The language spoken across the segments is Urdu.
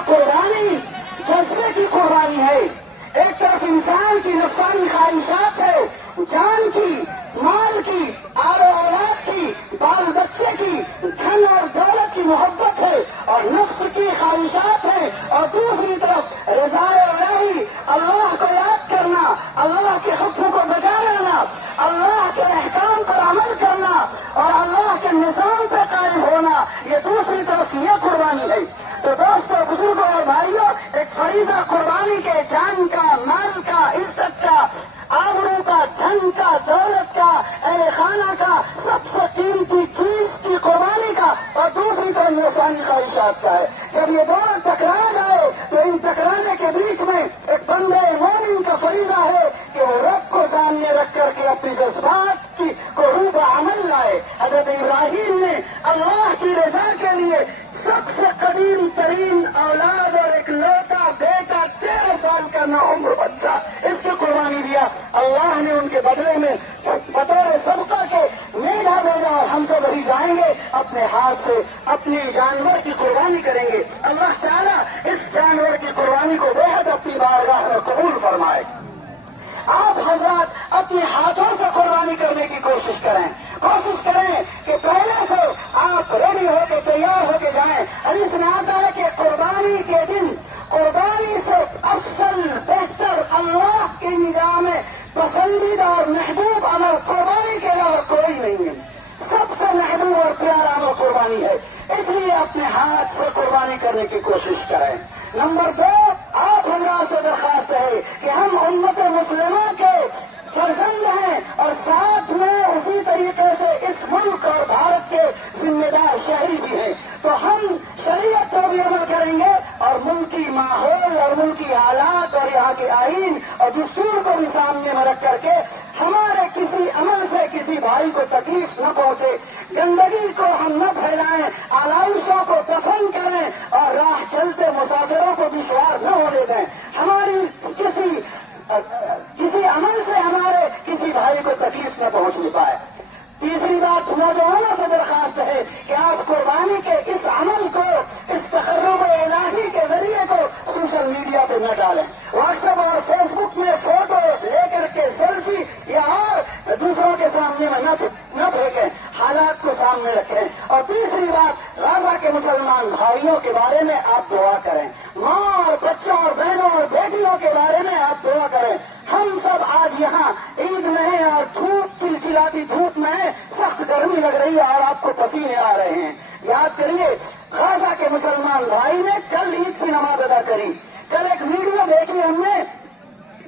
قربانی جذبے کی قربانی ہے. ایک طرف انسان کی نفسانی خواہشات ہے، جان کی، مال کی، آل و اولاد کی، بال بچے کی، دھن اور دولت کی محبت ہے اور نفس کی خواہشات ہے، اور دوسری طرف رضا الہی، اللہ کو یاد کرنا، اللہ کے حکم کو بجا لانا، اللہ کے احکام پر عمل کرنا اور اللہ کے نظام پہ قائم ہونا، یہ دوسری طرف یہ قربانی ہے. تو دوستوں، بزرگوں اور بھائیوں، ایک فریضہ قربانی کے جان کا، مال کا، عزت کا، آبرو کا، دھن کا، دولت کا، اہل خانہ کا، سب سے قیمتی چیز کی قربانی کا، اور دوسری طرف نفسانی خواہشات کا ہے. جب یہ دونوں ٹکرا جائے تو ان ٹکرانے کے بیچ میں ایک بندے مومن کا فریضہ ہے کہ وہ رب کو سامنے رکھ کر کے اپنی جذبات کی کو روح عمل لائے. حضرت ابراہیم نے اللہ کی رضا کے لیے سب سے قدیم ترین اولاد اور ایک لوٹا بیٹا 13 سال کا نوعمر بچہ اس کی قربانی دیا. اللہ نے ان کے بدلے میں بطور صدقہ کے میڈا بھیجا اور ہم سب وہی جائیں گے، اپنے ہاتھ سے اپنی جانور کی قربانی کریں گے. اللہ تعالیٰ اس جانور کی قربانی کو بےحد اپنی بارگاہ میں قبول فرمائے. آپ حضرات اپنے ہاتھوں سے قربانی کرنے کی کوشش کریں کہ پہلے سے آپ ریڈی ہو کے تیار ہو کے جائیں. حدیث میں آتا ہے کہ قربانی کے دن قربانی سے افضل، بہتر، اللہ کی نگاہ میں پسندیدہ اور محبوب عمل قربانی کے علاوہ کوئی نہیں ہے. سب سے محبوب اور پیارا عمل قربانی ہے. اس لیے اپنے ہاتھ سے قربانی کرنے کی کوشش کریں. نمبر 2، آپ حضرات سے درخواست ہے کہ ہم امت مسلمہ کے فرزند ہیں اور ساتھ میں اسی طریقے سے اس ملک اور بھارت کے ذمہ دار شہری بھی ہیں. تو ہم شریعت پر بھی عمل کریں گے اور ملکی ماحول اور ملکی حالات اور یہاں کے آئین اور دستور کو بھی سامنے میں رکھ کر کے ہمارے کسی عمل سے کسی بھائی کو تکلیف نہ پہنچے، گندگی کو ہم نہ پھیلائیں، آلائشوں کو دفن کریں اور راہ چلتے مسافروں کو دشوار نہ ہونے دیں. ہماری کسی عمل سے ہمارے کسی بھائی کو تکلیف نہ پہنچنے پائے. تیسری بات، نوجوانوں سے درخواست ہے کہ آپ قربانی کے اس عمل کو، اس تقرب الہی کے ذریعے کو سوشل میڈیا پہ نہ ڈالیں. واٹس ایپ اور فیس بک میں فوٹو لے کر کے سیلفی یا اور دوسروں کے سامنے میں نہ پھینکیں، حالات کو سامنے رکھیں. اور تیسری بات، غزہ کے مسلمان بھائیوں کے بارے میں آپ دعا کریں، ماں اور بچوں اور بہنوں اور بیٹیوں کے بارے میں آپ دعا کریں. ہم سب آج یہاں عید میں ہیں اور دھوپ، چلچلاتی دھوپ میں ہے، سخت گرمی لگ رہی ہے اور آپ کو پسینے آ رہے ہیں. یاد کریے، غزہ کے مسلمان بھائی نے کل عید کی نماز ادا کری. کل ایک ویڈیو دیکھی ہم نے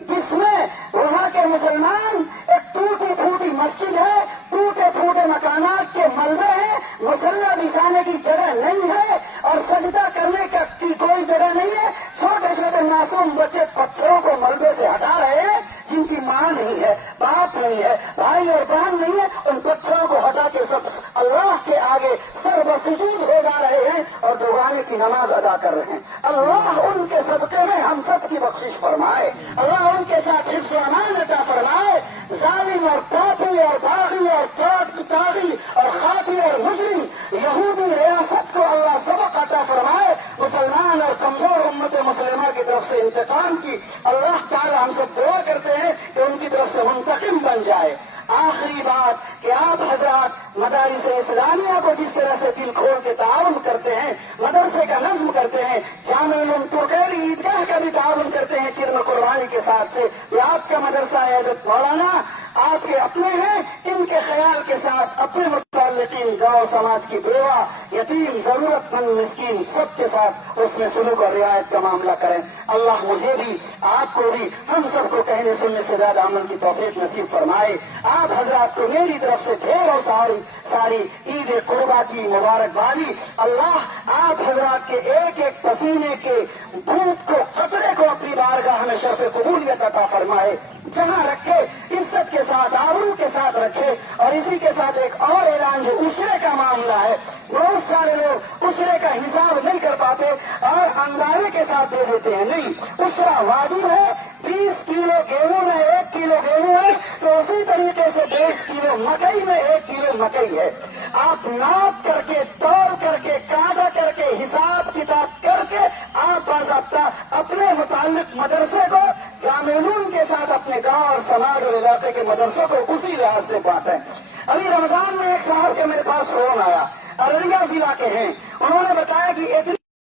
جس میں وہاں کے مسلمان، ایک ٹوٹی پھوٹی مسجد ہے، ٹوٹے پھوٹے مکانات کے ملبے ہیں، مصلی بچھانے کی جگہ نہیں ہے اور سجدہ کرنے کی کوئی جگہ نہیں ہے. چھوٹے چھوٹے معصوم بچے پتھروں کو ملبے سے ہٹا رہے ہیں، جن کی ماں نہیں ہے، باپ نہیں ہے، بھائی اور بہن نہیں ہے. ان پتھروں کو ہٹا کے سب اللہ کے آگے سر بسجود ہو جا رہے ہیں اور دوغانے کی نماز ادا کر رہے ہیں. اللہ ان کے صدقے میں ہم سب کی بخشش فرمائے. اللہ ان کے ساتھ حفظ و امان عطا فرمائے. ظالم اور پاپی اور باغی اور طاغی اور خاطی اور مجرم یہودی ریاست کو اللہ سبق عطا فرمائے. مسلمان اور کمزور امت مسلمہ کی طرف سے انتقام کی اللہ تعالی ہم سب دعا کرتے ہیں کہ ان کی طرف سے منتقم بن جائے. آخری بات کہ آپ حضرات مدارس اسلامیہ کو جس طرح سے دل کھول کے تعاون کرتے ہیں، مدرسے کا نظم کرتے ہیں، جامع علوم ترکیلی عیدگاہ کا بھی تعاون کرتے ہیں چرم قربانی کے ساتھ سے، یہ آپ کا مدرسہ ہے حضرت مولانا، آپ کے اپنے ہیں. ان کے خیال کے ساتھ اپنے متعلقین، گاؤں سماج کی بیوہ، یتیم، ضرورت مند، مسکین، سب کے ساتھ اس میں سلوک اور رعایت کا معاملہ کریں. اللہ مجھے بھی، آپ کو بھی، ہم سب کو کہنے سننے سے زیادہ عمل کی توفیق نصیب فرمائے. آپ حضرات کو میری طرف سے ڈھیروں ساری عید قربا کی مبارکبادی. اللہ آپ حضرات کے ایک ایک پسینے کے بوند کو، قطرے کو اپنی بارگاہ میں شرف قبولیت عطا فرمائے. جہاں رکھے عزت کے ساتھ، آبرو کے ساتھ رکھے. اور اسی کے ساتھ ایک اور اعلان، جو عشرے کا معاملہ ہے، بہت سارے لوگ عشرے کا حساب نہیں کر پاتے اور اندازے کے ساتھ دے دیتے ہیں. نہیں، عشرہ واجب ہے. 20 کلو گیہوں میں 1 کلو گیہوں ہے تو اسی طریقے سے 20 کلو مکئی میں 1 کلو مکئی ہے. آپ ناپ کر کے تول کر کے کادا کر کے حساب کتاب کر کے آپ باضابطہ اپنے متعلق مدرسے کو جامع علوم کے ساتھ اپنے گاؤں اور سماج اور علاقے کے مدرسوں کو اسی لحاظ سے بانٹیں۔ ابھی رمضان میں ایک صاحب کے میرے پاس فون آیا، ارریہ ضلع کے ہیں، انہوں نے بتایا کہ اتنی